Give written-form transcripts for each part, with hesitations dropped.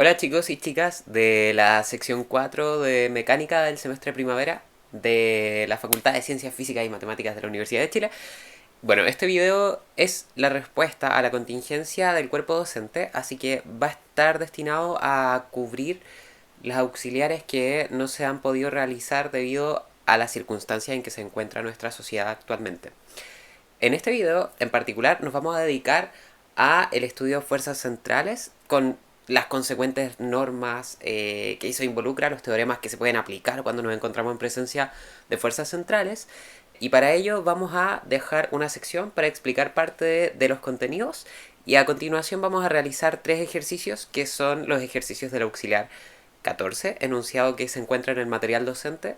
Hola chicos y chicas de la sección 4 de mecánica del semestre primavera de la Facultad de Ciencias Físicas y Matemáticas de la Universidad de Chile. Bueno, este video es la respuesta a la contingencia del cuerpo docente, así que va a estar destinado a cubrir las auxiliares que no se han podido realizar debido a las circunstancias en que se encuentra nuestra sociedad actualmente. En este video en particular nos vamos a dedicar a el estudio de fuerzas centrales con las consecuentes normas que eso involucra, los teoremas que se pueden aplicar cuando nos encontramos en presencia de fuerzas centrales. Y para ello vamos a dejar una sección para explicar parte de los contenidos y a continuación vamos a realizar 3 ejercicios que son los ejercicios del auxiliar 14, enunciado que se encuentra en el material docente,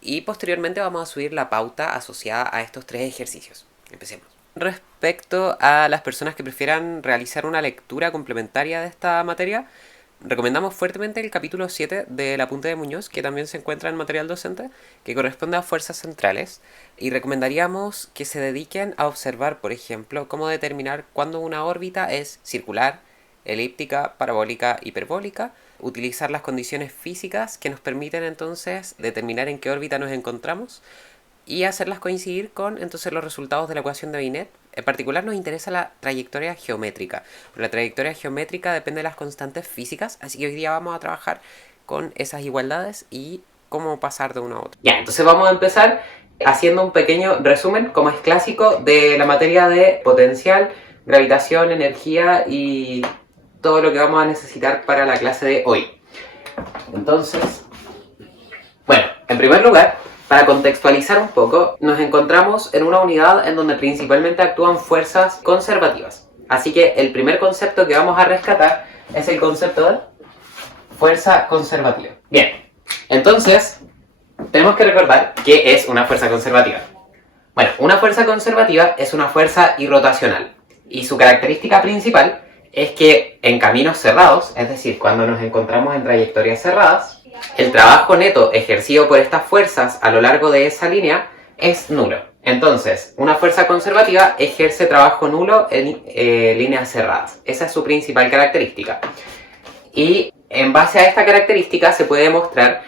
y posteriormente vamos a subir la pauta asociada a estos 3 ejercicios. Empecemos. Respecto a las personas que prefieran realizar una lectura complementaria de esta materia, recomendamos fuertemente el capítulo 7 del Apunte de Muñoz, que también se encuentra en material docente, que corresponde a fuerzas centrales, y recomendaríamos que se dediquen a observar, por ejemplo, cómo determinar cuándo una órbita es circular, elíptica, parabólica, hiperbólica, utilizar las condiciones físicas que nos permiten entonces determinar en qué órbita nos encontramos y hacerlas coincidir con entonces los resultados de la ecuación de Binet. En particular nos interesa la trayectoria geométrica. La trayectoria geométrica depende de las constantes físicas, así que hoy día vamos a trabajar con esas igualdades y cómo pasar de una a otra. Ya, entonces vamos a empezar haciendo un pequeño resumen, como es clásico, de la materia de potencial, gravitación, energía y todo lo que vamos a necesitar para la clase de hoy. Entonces, bueno, en primer lugar, para contextualizar un poco, nos encontramos en una unidad en donde principalmente actúan fuerzas conservativas. Así que el primer concepto que vamos a rescatar es el concepto de fuerza conservativa. Bien, entonces tenemos que recordar qué es una fuerza conservativa. Bueno, una fuerza conservativa es una fuerza irrotacional y su característica principal es que en caminos cerrados, es decir, cuando nos encontramos en trayectorias cerradas, el trabajo neto ejercido por estas fuerzas a lo largo de esa línea es nulo. Entonces, una fuerza conservativa ejerce trabajo nulo en líneas cerradas. Esa es su principal característica. Y en base a esta característica se puede demostrar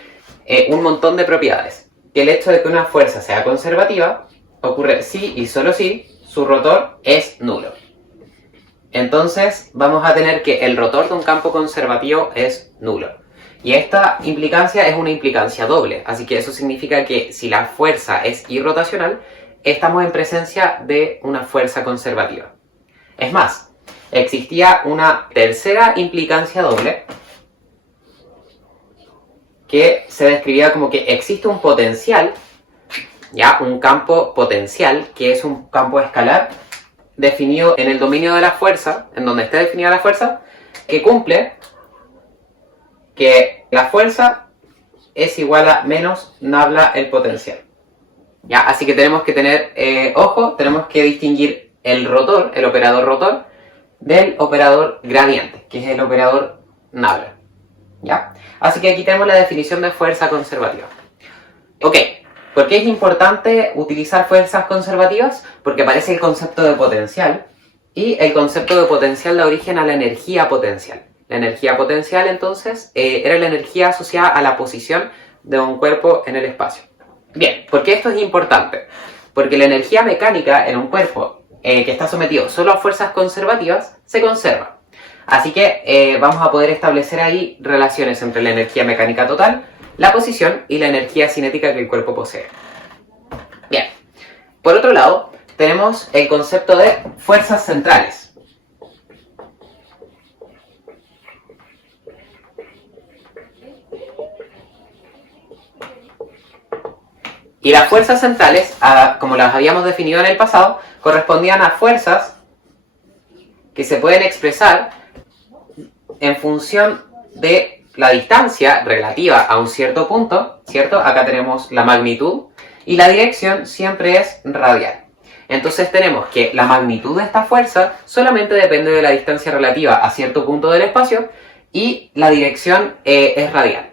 un montón de propiedades. Que el hecho de que una fuerza sea conservativa ocurre si y solo si su rotor es nulo. Entonces vamos a tener que el rotor de un campo conservativo es nulo. Y esta implicancia es una implicancia doble, así que eso significa que si la fuerza es irrotacional, estamos en presencia de una fuerza conservativa. Es más, existía una tercera implicancia doble que se describía como que existe un potencial, ya, un campo potencial, que es un campo escalar definido en el dominio de la fuerza, en donde esté definida la fuerza, que cumple que la fuerza es igual a menos nabla el potencial. ¿Ya? Así que tenemos que tener ojo, tenemos que distinguir el rotor, el operador rotor, del operador gradiente, que es el operador nabla. ¿Ya? Así que aquí tenemos la definición de fuerza conservativa. Ok, ¿por qué es importante utilizar fuerzas conservativas? Porque aparece el concepto de potencial, y el concepto de potencial da origen a la energía potencial. La energía potencial, entonces, era la energía asociada a la posición de un cuerpo en el espacio. Bien, ¿por qué esto es importante? Porque la energía mecánica en un cuerpo que está sometido solo a fuerzas conservativas se conserva. Así que vamos a poder establecer ahí relaciones entre la energía mecánica total, la posición y la energía cinética que el cuerpo posee. Bien, por otro lado, tenemos el concepto de fuerzas centrales. Y las fuerzas centrales, como las habíamos definido en el pasado, correspondían a fuerzas que se pueden expresar en función de la distancia relativa a un cierto punto, ¿cierto? Acá tenemos la magnitud y la dirección siempre es radial. Entonces tenemos que la magnitud de esta fuerza solamente depende de la distancia relativa a cierto punto del espacio y la dirección es radial.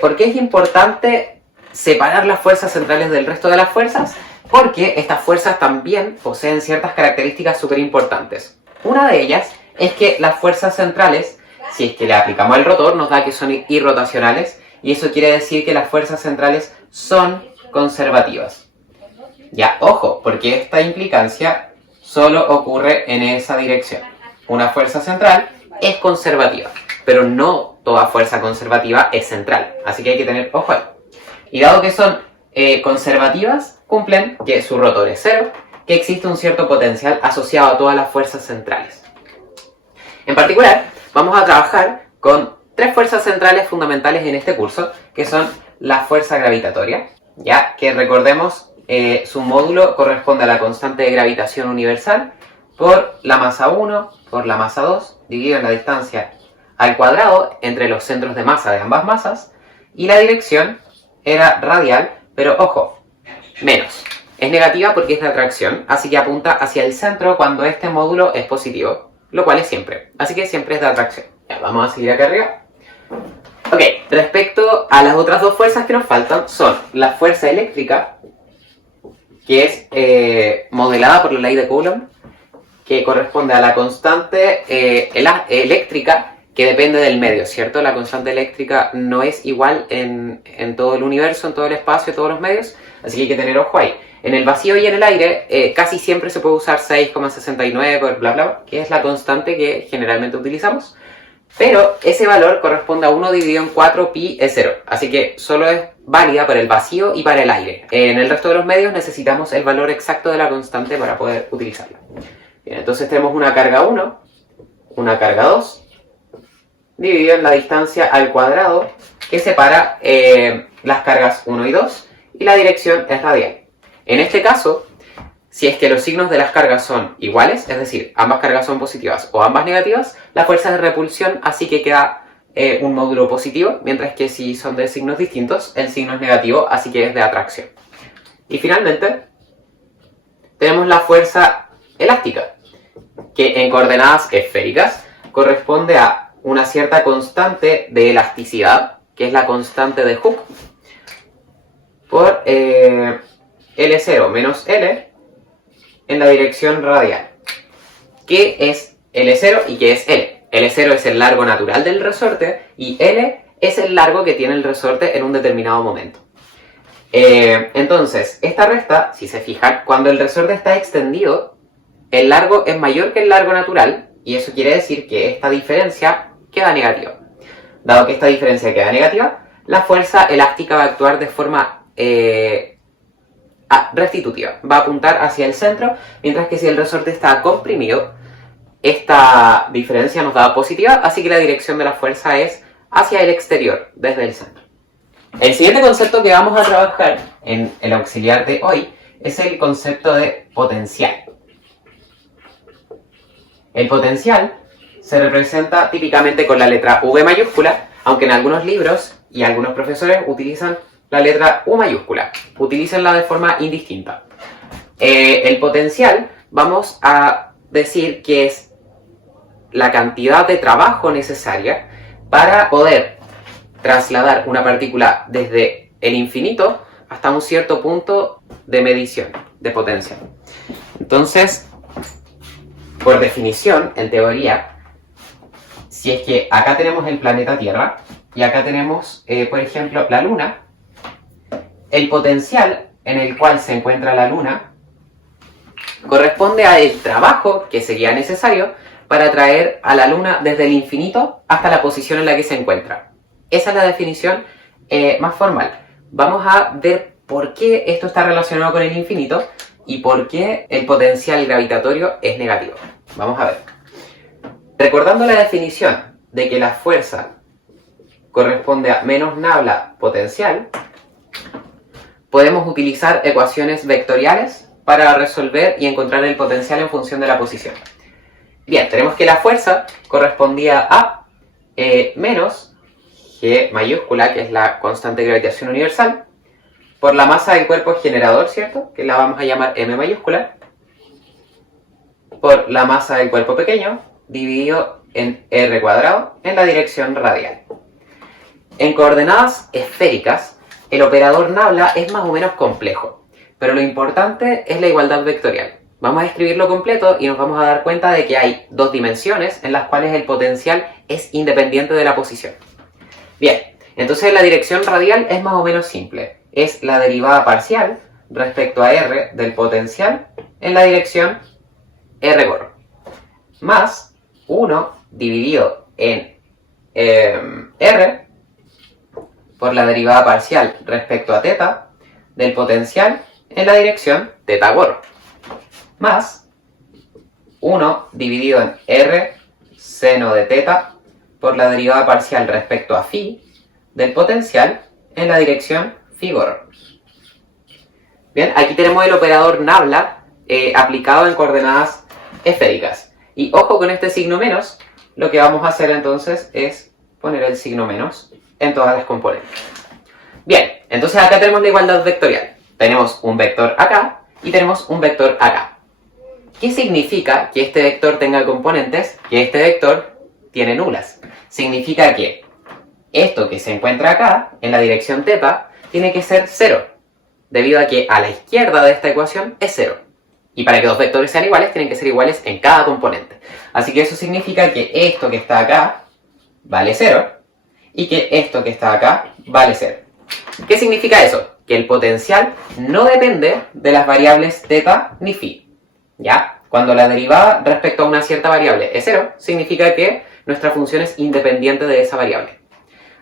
¿Por qué es importante separar las fuerzas centrales del resto de las fuerzas? Porque estas fuerzas también poseen ciertas características súper importantes. Una de ellas es que las fuerzas centrales si es que le aplicamos el rotor, nos da que son irrotacionales, y eso quiere decir que las fuerzas centrales son conservativas. Ya, ojo, porque esta implicancia solo ocurre en esa dirección. Una fuerza central es conservativa, pero no toda fuerza conservativa es central, así que hay que tener ojo ahí. Y dado que son conservativas, cumplen que su rotor es cero, que existe un cierto potencial asociado a todas las fuerzas centrales. En particular, vamos a trabajar con tres fuerzas centrales fundamentales en este curso, que son la fuerza gravitatoria, ya que recordemos su módulo corresponde a la constante de gravitación universal por la masa 1 por la masa 2 dividido en la distancia al cuadrado entre los centros de masa de ambas masas, y la dirección era radial, pero ojo, menos. Es negativa porque es de atracción, así que apunta hacia el centro cuando este módulo es positivo, lo cual es siempre, así que siempre es de atracción. Ya, vamos a seguir acá arriba. Ok, respecto a las otras dos fuerzas que nos faltan, son la fuerza eléctrica, que es modelada por la ley de Coulomb, que corresponde a la constante eléctrica que depende del medio, ¿cierto? La constante eléctrica no es igual en todo el universo, en todo el espacio, en todos los medios, así que hay que tener ojo ahí. En el vacío y en el aire casi siempre se puede usar 6,69 por bla bla, que es la constante que generalmente utilizamos, pero ese valor corresponde a 1 dividido en 4 pi es 0, así que solo es válida para el vacío y para el aire. En el resto de los medios necesitamos el valor exacto de la constante para poder utilizarla. Bien, entonces tenemos una carga 1, una carga 2, dividido en la distancia al cuadrado que separa las cargas 1 y 2, y la dirección es radial. En este caso, si es que los signos de las cargas son iguales, es decir, ambas cargas son positivas o ambas negativas, la fuerza es de repulsión, así que queda un módulo positivo, mientras que si son de signos distintos, el signo es negativo, así que es de atracción. Y finalmente, tenemos la fuerza elástica, que en coordenadas esféricas corresponde a una cierta constante de elasticidad, que es la constante de Hooke, por L0 menos L en la dirección radial. ¿Qué es L0 y qué es L? L0 es el largo natural del resorte y L es el largo que tiene el resorte en un determinado momento. Entonces, esta resta, si se fijan, cuando el resorte está extendido, el largo es mayor que el largo natural, y eso quiere decir que esta diferencia queda negativa. Dado que esta diferencia queda negativa, la fuerza elástica va a actuar de forma restitutiva. Va a apuntar hacia el centro, mientras que si el resorte está comprimido, esta diferencia nos da positiva, así que la dirección de la fuerza es hacia el exterior, desde el centro. El siguiente concepto que vamos a trabajar en el auxiliar de hoy es el concepto de potencial. El potencial se representa típicamente con la letra V mayúscula, aunque en algunos libros y algunos profesores utilizan la letra U mayúscula. Utilícenla de forma indistinta. El potencial, vamos a decir que es la cantidad de trabajo necesaria para poder trasladar una partícula desde el infinito hasta un cierto punto de medición de potencial. Entonces, por definición, en teoría, si es que acá tenemos el planeta Tierra y acá tenemos, por ejemplo, la Luna, el potencial en el cual se encuentra la Luna corresponde al trabajo que sería necesario para traer a la Luna desde el infinito hasta la posición en la que se encuentra. Esa es la definición más formal. Vamos a ver por qué esto está relacionado con el infinito y por qué el potencial gravitatorio es negativo. Vamos a ver. Recordando la definición de que la fuerza corresponde a menos nabla potencial, podemos utilizar ecuaciones vectoriales para resolver y encontrar el potencial en función de la posición. Bien, tenemos que la fuerza correspondía a menos G mayúscula, que es la constante de gravitación universal, por la masa del cuerpo generador, ¿cierto? Que la vamos a llamar M mayúscula, por la masa del cuerpo pequeño, dividido en R cuadrado, en la dirección radial. En coordenadas esféricas, el operador nabla es más o menos complejo, pero lo importante es la igualdad vectorial. Vamos a escribirlo completo y nos vamos a dar cuenta de que hay dos dimensiones en las cuales el potencial es independiente de la posición. Bien, entonces la dirección radial es más o menos simple. Es la derivada parcial respecto a r del potencial en la dirección r gorro. Más 1 dividido en r por la derivada parcial respecto a θ del potencial en la dirección θ gorro. Más 1 dividido en r seno de θ por la derivada parcial respecto a phi del potencial en la dirección phi gorro. Bien, aquí tenemos el operador nabla aplicado en coordenadas esféricas. Y ojo con este signo menos, lo que vamos a hacer entonces es poner el signo menos en todas las componentes. Bien, entonces acá tenemos la igualdad vectorial. Tenemos un vector acá y tenemos un vector acá. ¿Qué significa que este vector tenga componentes? Que este vector tiene nulas. Significa que esto que se encuentra acá, en la dirección θ, tiene que ser 0, debido a que a la izquierda de esta ecuación es 0. Y para que dos vectores sean iguales, tienen que ser iguales en cada componente. Así que eso significa que esto que está acá vale 0, y que esto que está acá vale 0. ¿Qué significa eso? Que el potencial no depende de las variables θ ni phi. ¿Ya? Cuando la derivada respecto a una cierta variable es 0, significa que nuestra función es independiente de esa variable.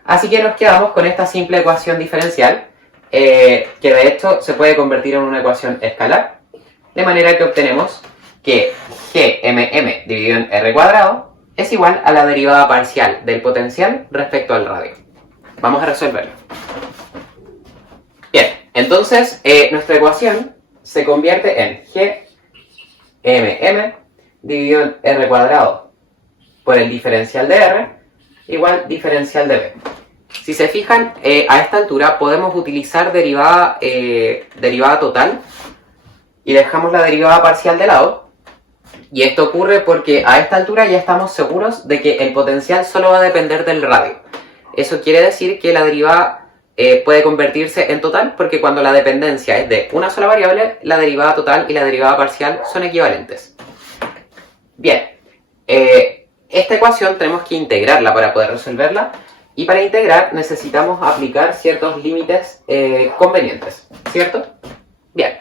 Así que nos quedamos con esta simple ecuación diferencial, que de hecho se puede convertir en una ecuación escalar, de manera que obtenemos que gmm dividido en r cuadrado es igual a la derivada parcial del potencial respecto al radio. Vamos a resolverlo. Bien, entonces nuestra ecuación se convierte en gmm dividido en r cuadrado por el diferencial de r igual diferencial de b. Si se fijan, a esta altura podemos utilizar derivada total y dejamos la derivada parcial de lado. Y esto ocurre porque a esta altura ya estamos seguros de que el potencial solo va a depender del radio. Eso quiere decir que la derivada puede convertirse en total porque cuando la dependencia es de una sola variable, la derivada total y la derivada parcial son equivalentes. Bien, esta ecuación tenemos que integrarla para poder resolverla. Y para integrar necesitamos aplicar ciertos límites convenientes, ¿cierto? Bien.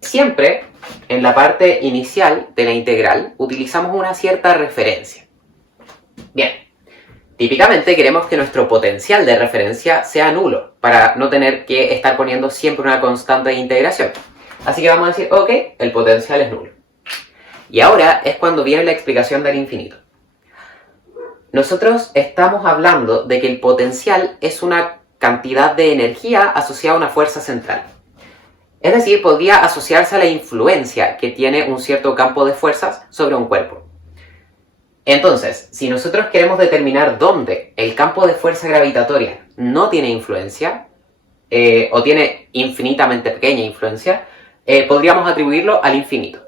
Siempre en la parte inicial de la integral utilizamos una cierta referencia. Bien. Típicamente queremos que nuestro potencial de referencia sea nulo para no tener que estar poniendo siempre una constante de integración. Así que vamos a decir, ok, el potencial es nulo. Y ahora es cuando viene la explicación del infinito. Nosotros estamos hablando de que el potencial es una cantidad de energía asociada a una fuerza central. Es decir, podría asociarse a la influencia que tiene un cierto campo de fuerzas sobre un cuerpo. Entonces, si nosotros queremos determinar dónde el campo de fuerza gravitatoria no tiene influencia, o tiene infinitamente pequeña influencia, podríamos atribuirlo al infinito.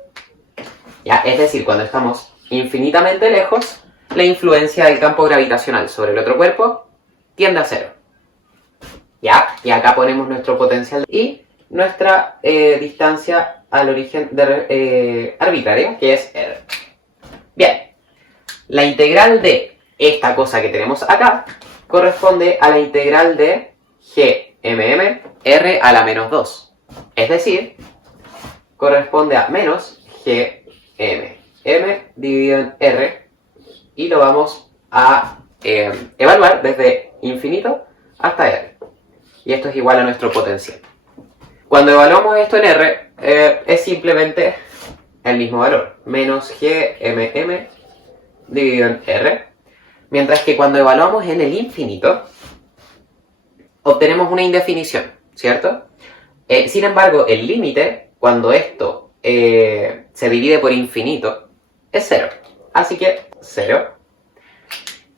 ¿Ya? Es decir, cuando estamos infinitamente lejos, la influencia del campo gravitacional sobre el otro cuerpo tiende a 0. ¿Ya? Y acá ponemos nuestro potencial y nuestra distancia al origen arbitraria, que es r. Bien, la integral de esta cosa que tenemos acá corresponde a la integral de gmm r a la menos 2. Es decir, corresponde a menos gmm dividido en r, y lo vamos a evaluar desde infinito hasta r. Y esto es igual a nuestro potencial. Cuando evaluamos esto en r, es simplemente el mismo valor, menos gmm dividido en r. Mientras que cuando evaluamos en el infinito, obtenemos una indefinición, ¿cierto? Sin embargo, el límite, cuando esto se divide por infinito, es 0. Así que 0.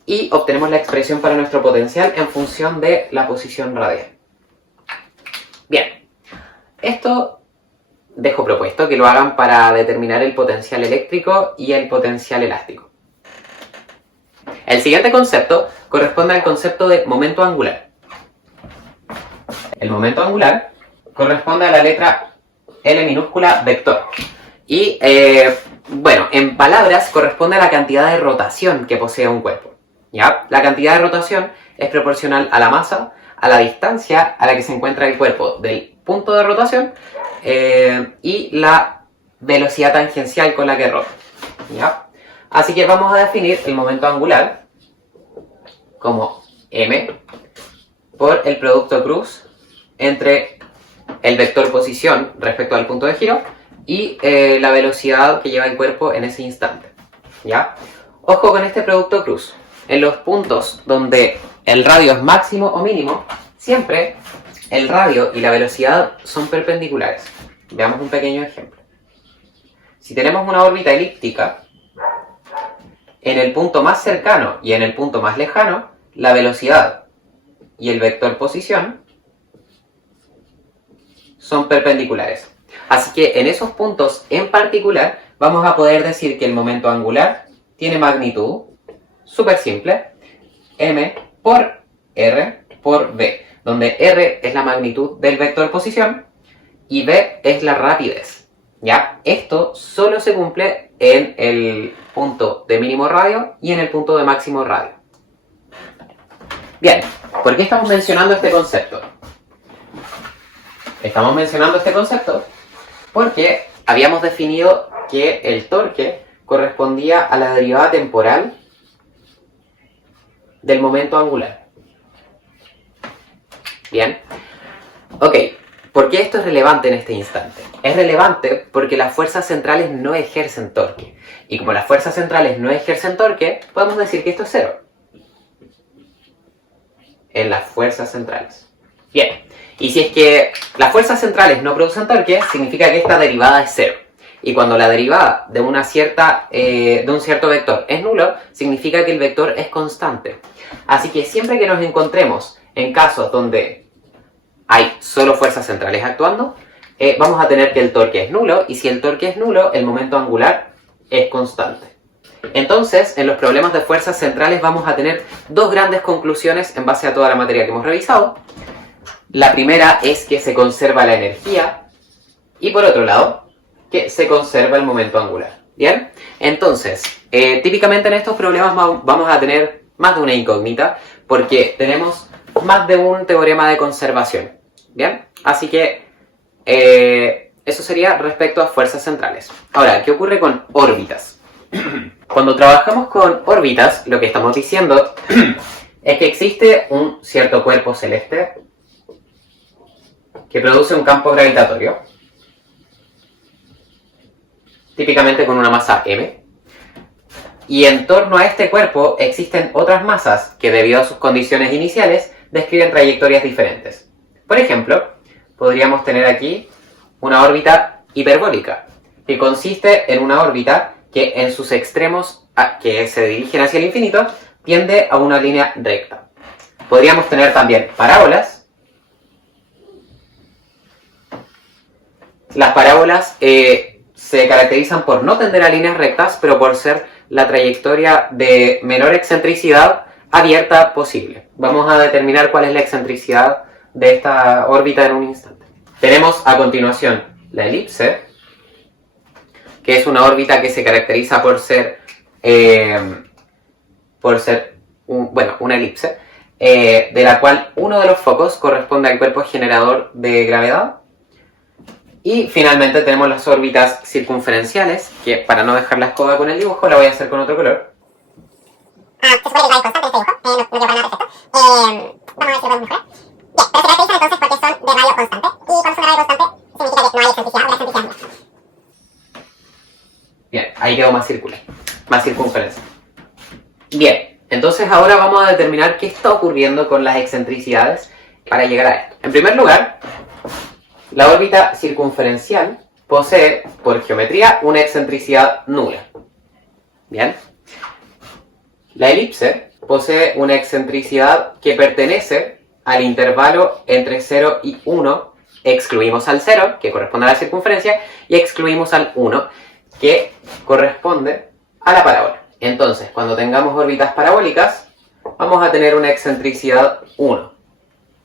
Y obtenemos la expresión para nuestro potencial en función de la posición radial. Bien. Esto dejo propuesto que lo hagan para determinar el potencial eléctrico y el potencial elástico. El siguiente concepto corresponde al concepto de momento angular. El momento angular corresponde a la letra L minúscula vector. Y, bueno, en palabras corresponde a la cantidad de rotación que posee un cuerpo. ¿Ya? La cantidad de rotación es proporcional a la masa, a la distancia a la que se encuentra el cuerpo del punto de rotación y la velocidad tangencial con la que rota. ¿Ya? Así que vamos a definir el momento angular como m por el producto cruz entre el vector posición respecto al punto de giro y la velocidad que lleva el cuerpo en ese instante. ¿Ya? Ojo con este producto cruz. En los puntos donde el radio es máximo o mínimo, siempre el radio y la velocidad son perpendiculares. Veamos un pequeño ejemplo. Si tenemos una órbita elíptica, en el punto más cercano y en el punto más lejano, la velocidad y el vector posición son perpendiculares. Así que en esos puntos en particular vamos a poder decir que el momento angular tiene magnitud súper simple, m por r por v, donde r es la magnitud del vector posición y v es la rapidez. ¿Ya? Esto solo se cumple en el punto de mínimo radio y en el punto de máximo radio. Bien, ¿por qué estamos mencionando este concepto? Estamos mencionando este concepto porque habíamos definido que el torque correspondía a la derivada temporal del momento angular. Bien. Ok, ¿por qué esto es relevante en este instante? Es relevante porque las fuerzas centrales no ejercen torque. Y como las fuerzas centrales no ejercen torque, podemos decir que esto es cero. En las fuerzas centrales. Bien. Y si es que las fuerzas centrales no producen torque, significa que esta derivada es cero. Y cuando la derivada de un cierto vector es nulo, significa que el vector es constante. Así que siempre que nos encontremos en casos donde hay solo fuerzas centrales actuando, vamos a tener que el torque es nulo, y si el torque es nulo, el momento angular es constante. Entonces, en los problemas de fuerzas centrales vamos a tener dos grandes conclusiones en base a toda la materia que hemos revisado. La primera es que se conserva la energía, y por otro lado, que se conserva el momento angular. ¿Bien? Entonces, típicamente en estos problemas vamos a tener más de una incógnita, porque tenemos más de un teorema de conservación. ¿Bien? Así que, eso sería respecto a fuerzas centrales. Ahora, ¿qué ocurre con órbitas? Cuando trabajamos con órbitas, lo que estamos diciendo es que existe un cierto cuerpo celeste que produce un campo gravitatorio, típicamente con una masa m, y en torno a este cuerpo existen otras masas que, debido a sus condiciones iniciales, describen trayectorias diferentes. Por ejemplo, podríamos tener aquí una órbita hiperbólica, que consiste en una órbita que en sus extremos, que se dirigen hacia el infinito, tiende a una línea recta. Podríamos tener también parábolas. Las parábolas se caracterizan por no tender a líneas rectas, pero por ser la trayectoria de menor excentricidad abierta posible. Vamos a determinar cuál es la excentricidad de esta órbita en un instante. Tenemos a continuación la elipse, que es una órbita que se caracteriza por ser una elipse, de la cual uno de los focos corresponde al cuerpo generador de gravedad. Y finalmente tenemos las órbitas circunferenciales, que para no dejar la escoba con el dibujo, la voy a hacer con otro color. Se supone que el radio es constante en este dibujo, no quiero para nada perfecto. Vamos a ver si lo podemos mejorar. Bien, pero se caracterizan entonces porque son de radio constante. Y cuando son de radio constante, significa que no hay excentricidad, o la excentricidad es nula. Bien, ahí quedó más circular, más circunferencia. Bien, entonces ahora vamos a determinar qué está ocurriendo con las excentricidades para llegar a esto. En primer lugar, la órbita circunferencial posee, por geometría, una excentricidad nula. Bien. La elipse posee una excentricidad que pertenece al intervalo entre 0 y 1. Excluimos al 0, que corresponde a la circunferencia, y excluimos al 1, que corresponde a la parábola. Entonces, cuando tengamos órbitas parabólicas, vamos a tener una excentricidad 1.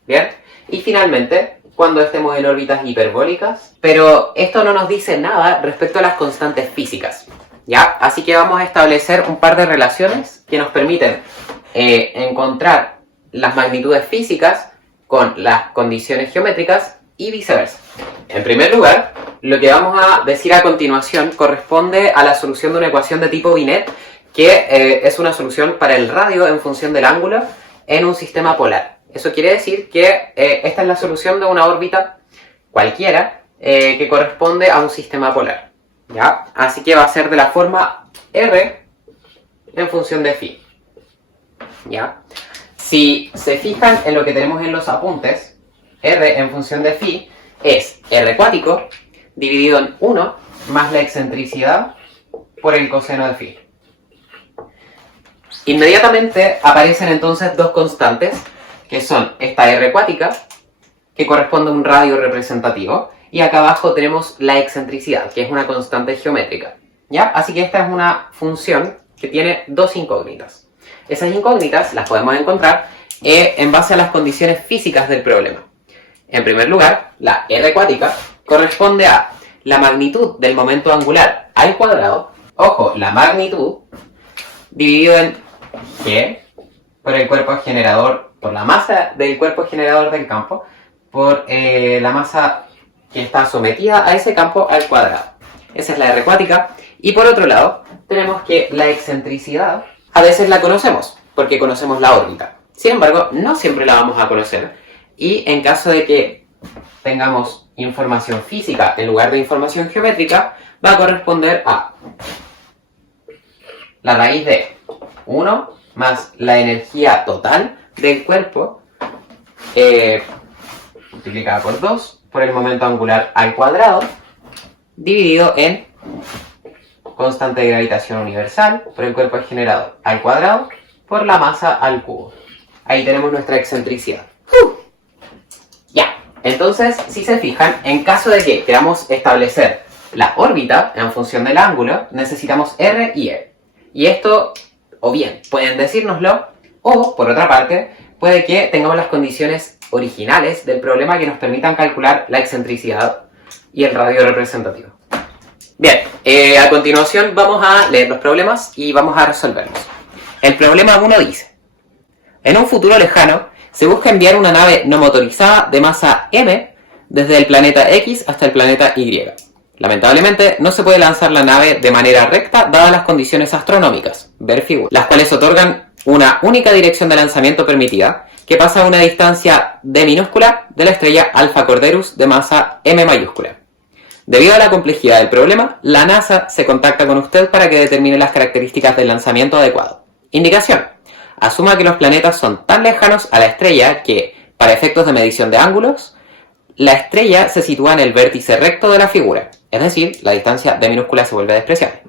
¿Bien? Y finalmente, cuando estemos en órbitas hiperbólicas, pero esto no nos dice nada respecto a las constantes físicas, ¿ya? Así que vamos a establecer un par de relaciones que nos permiten encontrar las magnitudes físicas con las condiciones geométricas y viceversa. En primer lugar, lo que vamos a decir a continuación corresponde a la solución de una ecuación de tipo Binet, que es una solución para el radio en función del ángulo en un sistema polar. Eso quiere decir que esta es la solución de una órbita cualquiera que corresponde a un sistema polar, ¿ya? Así que va a ser de la forma R en función de phi, ¿ya? Si se fijan en lo que tenemos en los apuntes, R en función de phi es R cuático dividido en 1 más la excentricidad por el coseno de phi. Inmediatamente aparecen entonces dos constantes, que son esta R cuática, que corresponde a un radio representativo, y acá abajo tenemos la excentricidad, que es una constante geométrica, ¿ya? Así que esta es una función que tiene dos incógnitas. Esas incógnitas las podemos encontrar en base a las condiciones físicas del problema. En primer lugar, la R cuática corresponde a la magnitud del momento angular al cuadrado, ojo, la magnitud, dividido en G por el cuerpo generador, por la masa del cuerpo generador del campo, por la masa que está sometida a ese campo al cuadrado. Esa es la R cuática. Y por otro lado, tenemos que la excentricidad a veces la conocemos, porque conocemos la órbita. Sin embargo, no siempre la vamos a conocer. Y en caso de que tengamos información física en lugar de información geométrica, va a corresponder a la raíz de 1 más la energía total del cuerpo multiplicada por 2 por el momento angular al cuadrado dividido en constante de gravitación universal por el cuerpo generador al cuadrado por la masa al cubo. Ahí tenemos nuestra excentricidad. Ya, entonces si se fijan, en caso de que queramos establecer la órbita en función del ángulo, necesitamos R y E. Y esto, o bien, pueden decírnoslo, o, por otra parte, puede que tengamos las condiciones originales del problema que nos permitan calcular la excentricidad y el radio representativo. Bien, a continuación vamos a leer los problemas y vamos a resolverlos. El problema 1 dice: en un futuro lejano, se busca enviar una nave no motorizada de masa m desde el planeta X hasta el planeta Y. Lamentablemente, no se puede lanzar la nave de manera recta dadas las condiciones astronómicas, ver figura, las cuales otorgan una única dirección de lanzamiento permitida, que pasa a una distancia d minúscula de la estrella Alpha Cordérus de masa m mayúscula. Debido a la complejidad del problema, la NASA se contacta con usted para que determine las características del lanzamiento adecuado. Indicación: asuma que los planetas son tan lejanos a la estrella que, para efectos de medición de ángulos, la estrella se sitúa en el vértice recto de la figura, es decir, la distancia d minúscula se vuelve despreciable.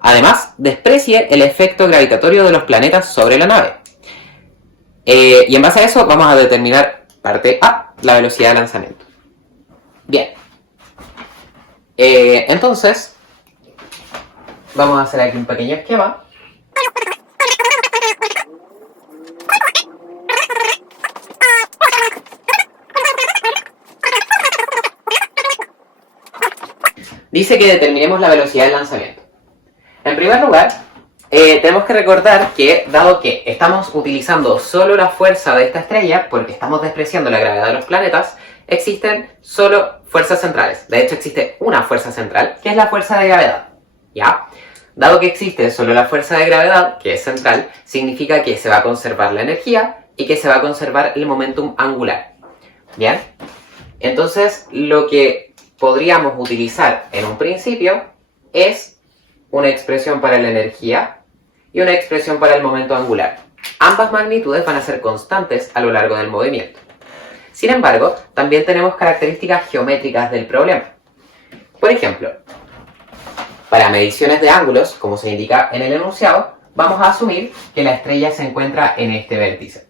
Además, desprecie el efecto gravitatorio de los planetas sobre la nave. Y en base a eso vamos a determinar parte A, la velocidad de lanzamiento. Bien. Entonces, vamos a hacer aquí un pequeño esquema. Dice que determinemos la velocidad del lanzamiento. En primer lugar, tenemos que recordar que, dado que estamos utilizando solo la fuerza de esta estrella, porque estamos despreciando la gravedad de los planetas, existen solo fuerzas centrales. De hecho, existe una fuerza central, que es la fuerza de gravedad, ¿ya? Dado que existe solo la fuerza de gravedad, que es central, significa que se va a conservar la energía y que se va a conservar el momentum angular, ¿bien? Entonces, lo que podríamos utilizar en un principio es una expresión para la energía y una expresión para el momento angular. Ambas magnitudes van a ser constantes a lo largo del movimiento. Sin embargo, también tenemos características geométricas del problema. Por ejemplo, para mediciones de ángulos, como se indica en el enunciado, vamos a asumir que la estrella se encuentra en este vértice.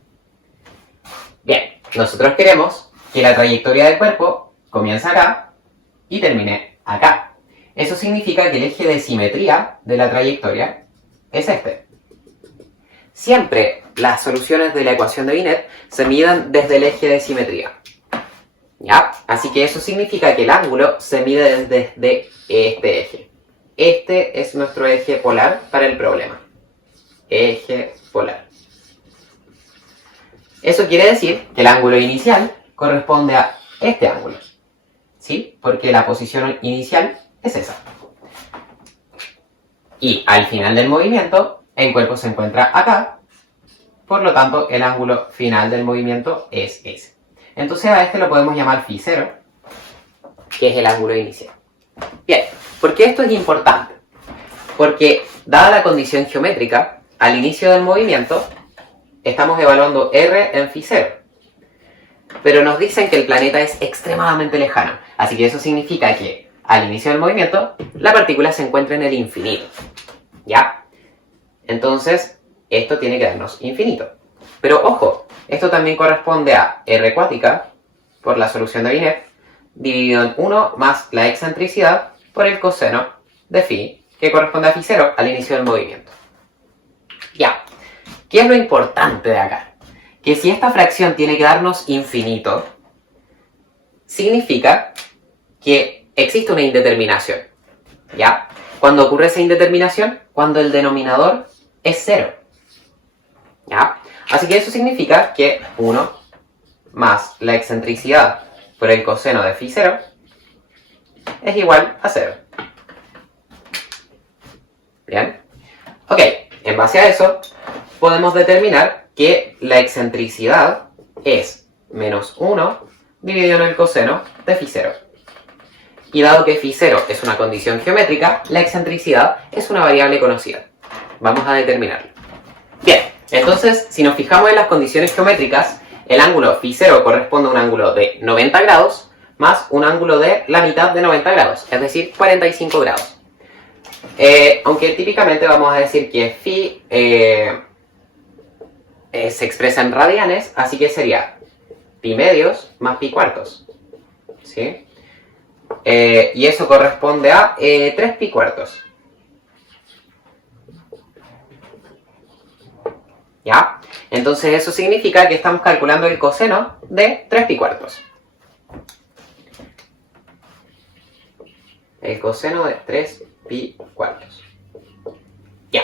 Bien, nosotros queremos que la trayectoria del cuerpo comience acá y termine acá. Eso significa que el eje de simetría de la trayectoria es este. Siempre las soluciones de la ecuación de Binet se miden desde el eje de simetría, ¿Ya? Así que eso significa que el ángulo se mide desde este eje. Este es nuestro eje polar para el problema. Eje polar. Eso quiere decir que el ángulo inicial corresponde a este ángulo. ¿Sí? Porque la posición inicial es esa. Y al final del movimiento, el cuerpo se encuentra acá. Por lo tanto, el ángulo final del movimiento es ese. Entonces a este lo podemos llamar φ0, que es el ángulo inicial. Bien, ¿por qué esto es importante? Porque, dada la condición geométrica, al inicio del movimiento, estamos evaluando r en φ0. Pero nos dicen que el planeta es extremadamente lejano. Así que eso significa que, al inicio del movimiento, la partícula se encuentra en el infinito. ¿Ya? Entonces, esto tiene que darnos infinito. Pero ojo, esto también corresponde a r cuática, por la solución de Binet, dividido en 1 más la excentricidad por el coseno de phi, que corresponde a φ0 al inicio del movimiento. Ya, ¿qué es lo importante de acá? Que si esta fracción tiene que darnos infinito, significa que existe una indeterminación. ¿Ya? ¿Cuándo ocurre esa indeterminación? Cuando el denominador es 0. ¿Ya? Así que eso significa que 1 más la excentricidad por el coseno de φ0 es igual a 0. ¿Bien? Ok, en base a eso podemos determinar que la excentricidad es menos 1 dividido en el coseno de φ0. Y dado que φ0 es una condición geométrica, la excentricidad es una variable conocida. Vamos a determinarla. Bien, entonces, si nos fijamos en las condiciones geométricas, el ángulo φ0 corresponde a un ángulo de 90 grados más un ángulo de la mitad de 90 grados, es decir, 45 grados. Aunque típicamente vamos a decir que phi se expresa en radianes, así que sería pi medios más pi cuartos. ¿Sí? Y eso corresponde a 3 pi cuartos. ¿Ya? Entonces eso significa que estamos calculando el coseno de 3 pi cuartos. El coseno de 3 pi cuartos. Ya.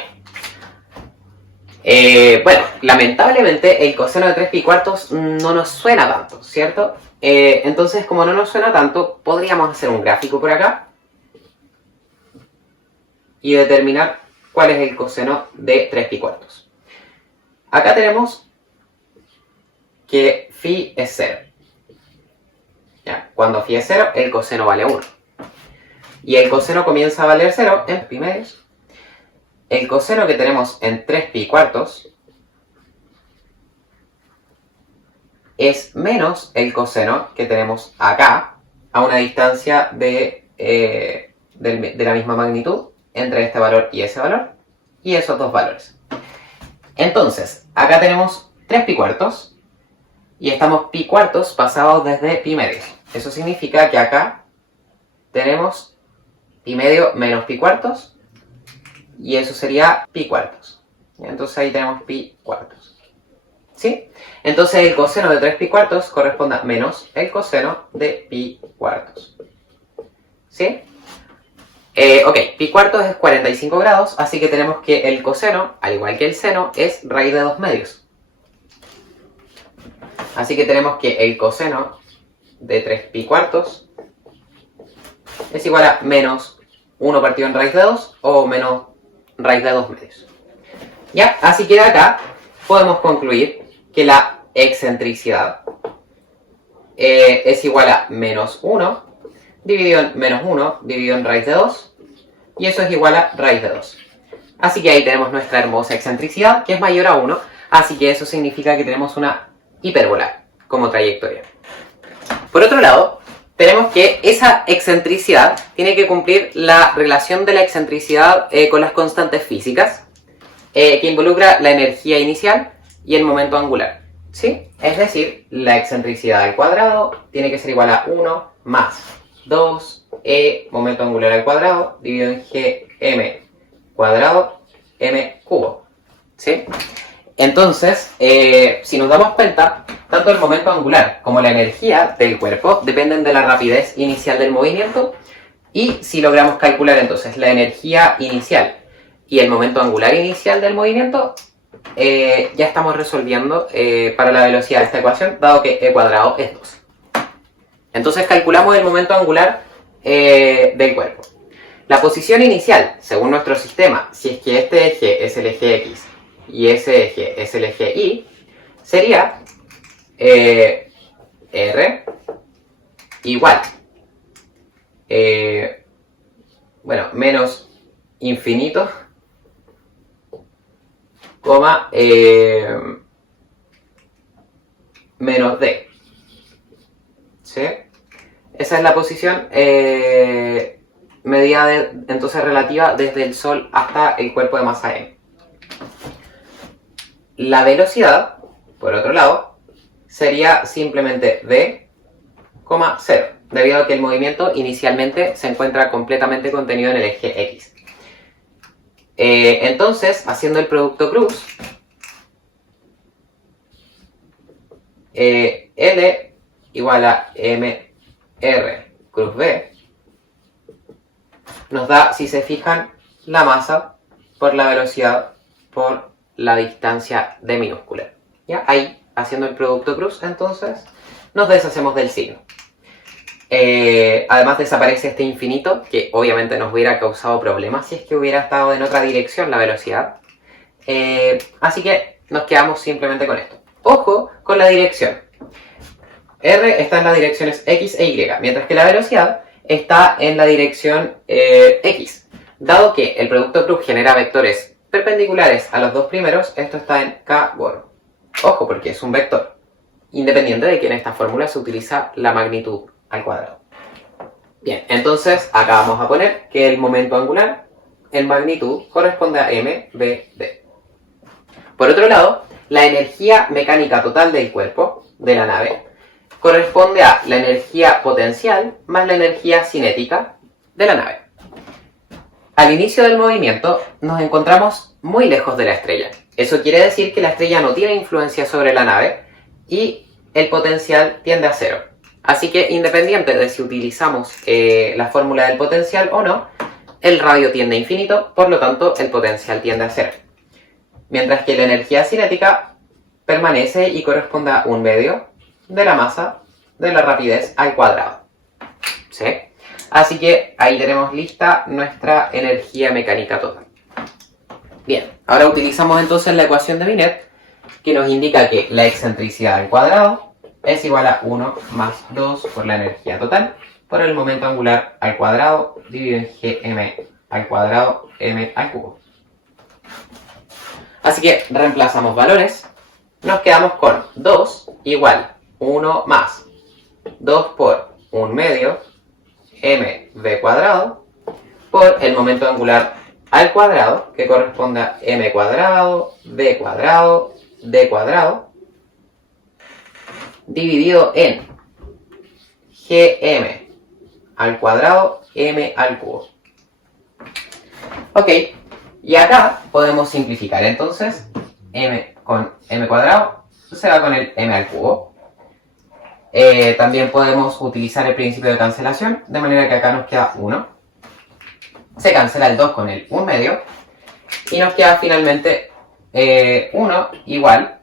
Bueno, lamentablemente el coseno de 3 pi cuartos no nos suena tanto, ¿cierto? Entonces, como no nos suena tanto, podríamos hacer un gráfico por acá y determinar cuál es el coseno de 3 pi cuartos. Acá tenemos que phi es 0. ¿Ya? Cuando phi es 0, el coseno vale 1. Y el coseno comienza a valer 0 en pi medios. El coseno que tenemos en 3 pi cuartos es menos el coseno que tenemos acá, a una distancia de la misma magnitud entre este valor y ese valor, y esos dos valores. Entonces, acá tenemos 3 pi cuartos, y estamos pi cuartos pasados desde pi medios. Eso significa que acá tenemos pi medio menos pi cuartos, y eso sería pi cuartos. Entonces ahí tenemos pi cuartos. ¿Sí? Entonces el coseno de 3 pi cuartos corresponde a menos el coseno de pi cuartos. ¿Sí? Ok, pi cuartos es 45 grados, así que tenemos que el coseno, al igual que el seno, es raíz de 2 medios. Así que tenemos que el coseno de 3 pi cuartos es igual a menos 1 partido en raíz de 2 o menos raíz de 2 medios. ¿Ya? Así que de acá podemos concluir que la excentricidad es igual a menos 1 dividido en menos 1 dividido en raíz de 2, y eso es igual a raíz de 2. Así que ahí tenemos nuestra hermosa excentricidad, que es mayor a 1, así que eso significa que tenemos una hipérbola como trayectoria. Por otro lado, tenemos que esa excentricidad tiene que cumplir la relación de la excentricidad con las constantes físicas, que involucra la energía inicial y el momento angular. ¿Sí? Es decir, la excentricidad al cuadrado tiene que ser igual a 1 más 2e momento angular al cuadrado dividido en gm cuadrado m cubo. ¿Sí? Entonces, si nos damos cuenta, tanto el momento angular como la energía del cuerpo dependen de la rapidez inicial del movimiento, y si logramos calcular entonces la energía inicial y el momento angular inicial del movimiento, ya estamos resolviendo para la velocidad de esta ecuación, dado que e cuadrado es 2. Entonces calculamos el momento angular del cuerpo. La posición inicial, según nuestro sistema, si es que este eje es el eje X y ese eje es el eje Y, sería R igual, menos infinito, coma, menos D. ¿Sí? Esa es la posición medida entonces relativa desde el Sol hasta el cuerpo de masa M. La velocidad, por otro lado, sería simplemente v, 0, debido a que el movimiento inicialmente se encuentra completamente contenido en el eje X. Entonces, haciendo el producto cruz, L igual a mr cruz v, nos da, si se fijan, la masa por la velocidad por la distancia de minúscula. ¿Ya? Ahí, haciendo el producto cruz, entonces, nos deshacemos del signo. Además desaparece este infinito, que obviamente nos hubiera causado problemas si es que hubiera estado en otra dirección la velocidad. Así que nos quedamos simplemente con esto. Ojo con la dirección. R está en las direcciones X e Y, mientras que la velocidad está en la dirección X. Dado que el producto cruz genera vectores perpendiculares a los dos primeros, esto está en K gordo. Ojo, porque es un vector, independiente de que en esta fórmula se utiliza la magnitud al cuadrado. Bien, entonces acá vamos a poner que el momento angular en magnitud corresponde a mvd. Por otro lado, la energía mecánica total del cuerpo, de la nave, corresponde a la energía potencial más la energía cinética de la nave. Al inicio del movimiento nos encontramos muy lejos de la estrella. Eso quiere decir que la estrella no tiene influencia sobre la nave y el potencial tiende a 0. Así que, independiente de si utilizamos la fórmula del potencial o no, el radio tiende a infinito, por lo tanto el potencial tiende a 0. Mientras que la energía cinética permanece y corresponde a 1/2 de la masa de la rapidez al cuadrado. ¿Sí? Así que ahí tenemos lista nuestra energía mecánica total. Bien, ahora utilizamos entonces la ecuación de Binet, que nos indica que la excentricidad al cuadrado es igual a 1 más 2 por la energía total por el momento angular al cuadrado dividido en gm al cuadrado m al cubo. Así que reemplazamos valores, nos quedamos con 2 igual 1 más 2 por 1/2 mv cuadrado por el momento angular al cuadrado, que corresponde a m cuadrado, v cuadrado, d cuadrado, dividido en gm al cuadrado m al cubo. Ok, y acá podemos simplificar, entonces m con m cuadrado se va con el m al cubo. También podemos utilizar el principio de cancelación, de manera que acá nos queda 1. Se cancela el 2 con el 1/2 y nos queda finalmente 1 igual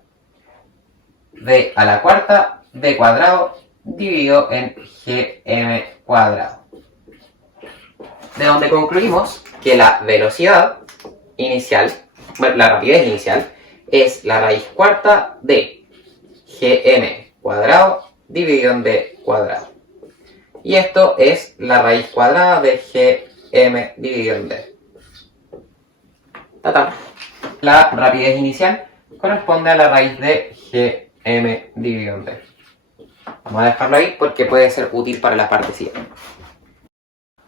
d a la cuarta d cuadrado dividido en gm cuadrado. De donde concluimos que la velocidad inicial, la rapidez inicial, es la raíz cuarta de gm cuadrado dividido en d cuadrado. Y esto es la raíz cuadrada de gm dividido en d. ¡Tatán! La rapidez inicial corresponde a la raíz de gm dividido en d. Vamos a dejarlo ahí porque puede ser útil para la parte siguiente.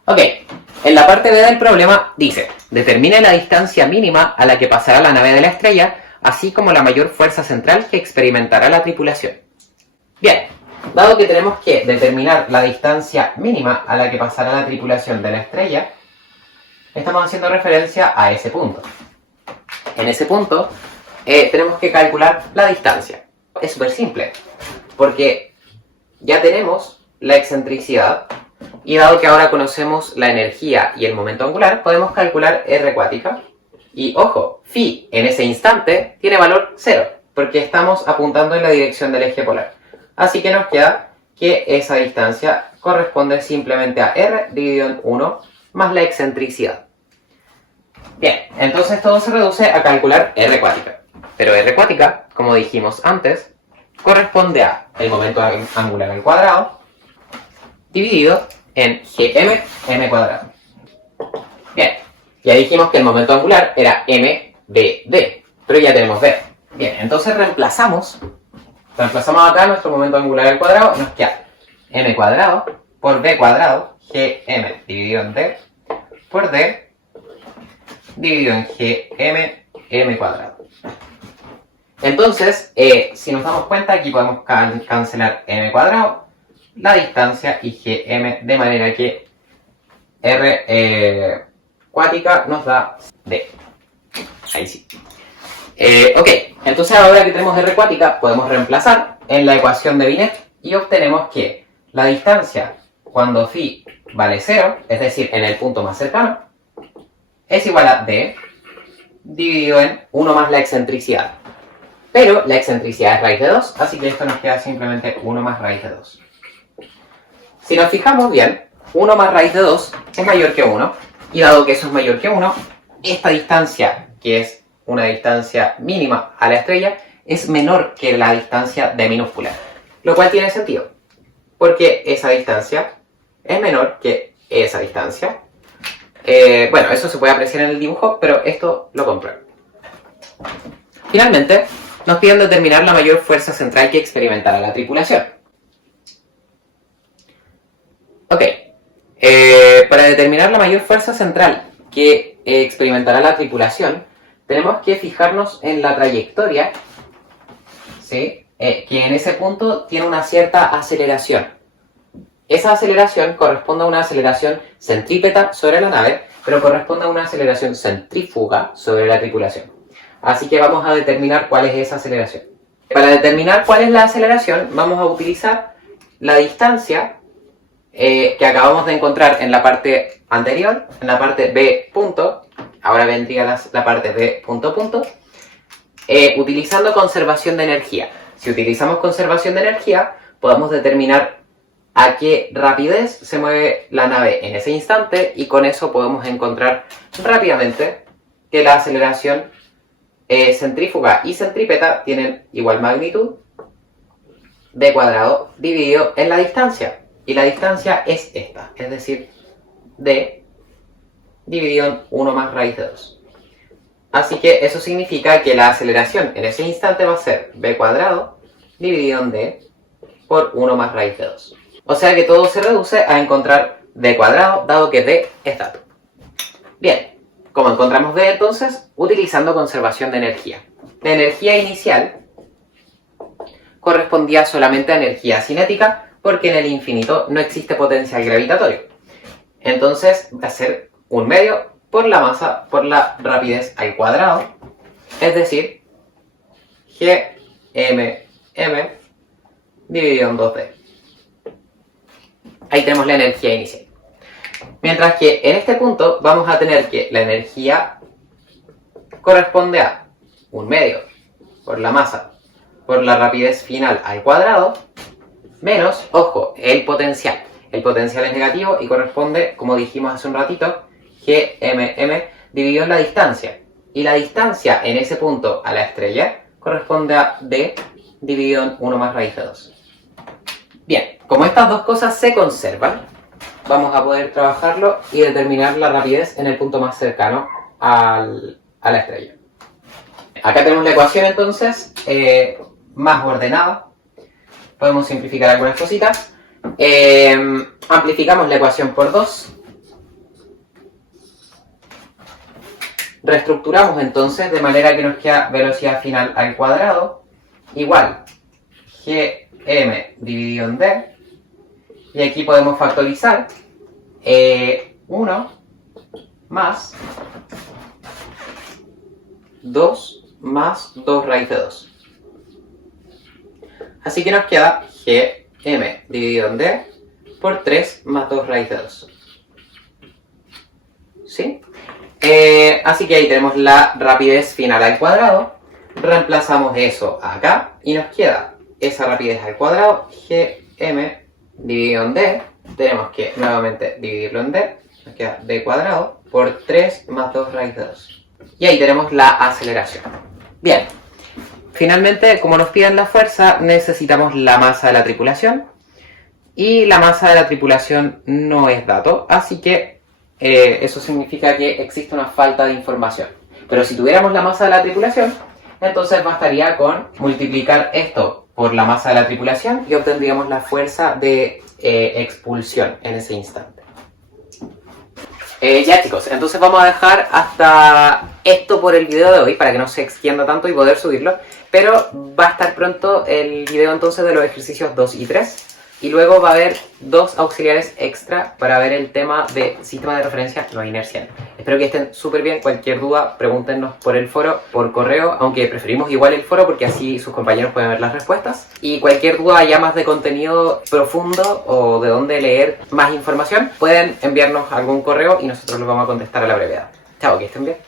Ok, en la parte B del problema dice: determina la distancia mínima a la que pasará la nave de la estrella, así como la mayor fuerza central que experimentará la tripulación. Bien, dado que tenemos que determinar la distancia mínima a la que pasará la tripulación de la estrella, estamos haciendo referencia a ese punto. En ese punto tenemos que calcular la distancia. Es súper simple, porque ya tenemos la excentricidad, y dado que ahora conocemos la energía y el momento angular, podemos calcular R cuática. Y ojo, phi en ese instante tiene valor 0, porque estamos apuntando en la dirección del eje polar. Así que nos queda que esa distancia corresponde simplemente a R dividido en 1 más la excentricidad. Bien, entonces todo se reduce a calcular R cuática. Pero R cuática, como dijimos antes, corresponde a el momento angular al cuadrado dividido en gm m cuadrado. Bien, ya dijimos que el momento angular era m de d, pero ya tenemos d. Bien, entonces reemplazamos acá nuestro momento angular al cuadrado, nos queda m cuadrado por d cuadrado, gm dividido en d, por d dividido en gm m cuadrado. Entonces, si nos damos cuenta, aquí podemos cancelar m cuadrado, la distancia y gm, de manera que r cuática nos da d. Ahí sí. Ok, entonces ahora que tenemos r cuática, podemos reemplazar en la ecuación de Binet y obtenemos que la distancia cuando phi vale 0, es decir, en el punto más cercano, es igual a d dividido en 1 más la excentricidad. Pero la excentricidad es raíz de 2, así que esto nos queda simplemente 1 más raíz de 2. Si nos fijamos bien, 1 más raíz de 2 es mayor que 1, y dado que eso es mayor que 1, esta distancia, que es una distancia mínima a la estrella, es menor que la distancia d minúscula. Lo cual tiene sentido, porque esa distancia es menor que esa distancia. Bueno, eso se puede apreciar en el dibujo, pero esto lo compruebo. Finalmente, nos piden determinar la mayor fuerza central que experimentará la tripulación. Ok, para determinar la mayor fuerza central que experimentará la tripulación, tenemos que fijarnos en la trayectoria, ¿sí? Que en ese punto tiene una cierta aceleración. Esa aceleración corresponde a una aceleración centrípeta sobre la nave, pero corresponde a una aceleración centrífuga sobre la tripulación. Así que vamos a determinar cuál es esa aceleración. Para determinar cuál es la aceleración, vamos a utilizar la distancia que acabamos de encontrar en la parte anterior, en la parte B punto, ahora vendría la parte B punto punto, utilizando conservación de energía. Si utilizamos conservación de energía, podemos determinar a qué rapidez se mueve la nave en ese instante y con eso podemos encontrar rápidamente que la aceleración centrífuga y centrípeta tienen igual magnitud, d cuadrado dividido en la distancia. Y la distancia es esta, es decir, d dividido en 1 más raíz de 2. Así que eso significa que la aceleración en ese instante va a ser b cuadrado dividido en d por 1 más raíz de 2. O sea que todo se reduce a encontrar d cuadrado, dado que d es dato. Bien, ¿cómo encontramos d entonces? Utilizando conservación de energía. La energía inicial correspondía solamente a energía cinética, porque en el infinito no existe potencial gravitatorio. Entonces va a ser un medio por la masa por la rapidez al cuadrado, es decir, gmm dividido en 2d. Ahí tenemos la energía inicial. Mientras que en este punto vamos a tener que la energía corresponde a un medio por la masa por la rapidez final al cuadrado, menos, ojo, el potencial. El potencial es negativo y corresponde, como dijimos hace un ratito, gmm dividido en la distancia. Y la distancia en ese punto a la estrella corresponde a d dividido en 1 más raíz de 2. Bien, como estas dos cosas se conservan, vamos a poder trabajarlo y determinar la rapidez en el punto más cercano a la estrella. Acá tenemos la ecuación entonces, más ordenada. Podemos simplificar algunas cositas. Amplificamos la ecuación por 2. Reestructuramos entonces de manera que nos queda velocidad final al cuadrado igual gm dividido en d. Y aquí podemos factorizar 1 más 2 más 2 raíz de 2. Así que nos queda gm dividido en d por 3 más 2 raíz de 2. ¿Sí? Así que ahí tenemos la rapidez final al cuadrado. Reemplazamos eso acá y nos queda esa rapidez al cuadrado, gm dividido en d. Tenemos que nuevamente dividirlo en d. Nos queda d cuadrado por 3 más 2 raíz de 2. Y ahí tenemos la aceleración. Bien. Finalmente, como nos piden la fuerza, necesitamos la masa de la tripulación. Y la masa de la tripulación no es dato, así que eso significa que existe una falta de información. Pero si tuviéramos la masa de la tripulación, entonces bastaría con multiplicar esto por la masa de la tripulación y obtendríamos la fuerza de expulsión en ese instante. Ya chicos, entonces vamos a dejar hasta esto por el video de hoy para que no se extienda tanto y poder subirlo. Pero va a estar pronto el video entonces de los ejercicios 2 y 3. Y luego va a haber 2 auxiliares extra para ver el tema de sistema de referencia no inercial. Espero que estén súper bien. Cualquier duda, pregúntenos por el foro, por correo, aunque preferimos igual el foro porque así sus compañeros pueden ver las respuestas. Y cualquier duda ya más de contenido profundo o de dónde leer más información, pueden enviarnos algún correo y nosotros los vamos a contestar a la brevedad. Chao, que estén bien.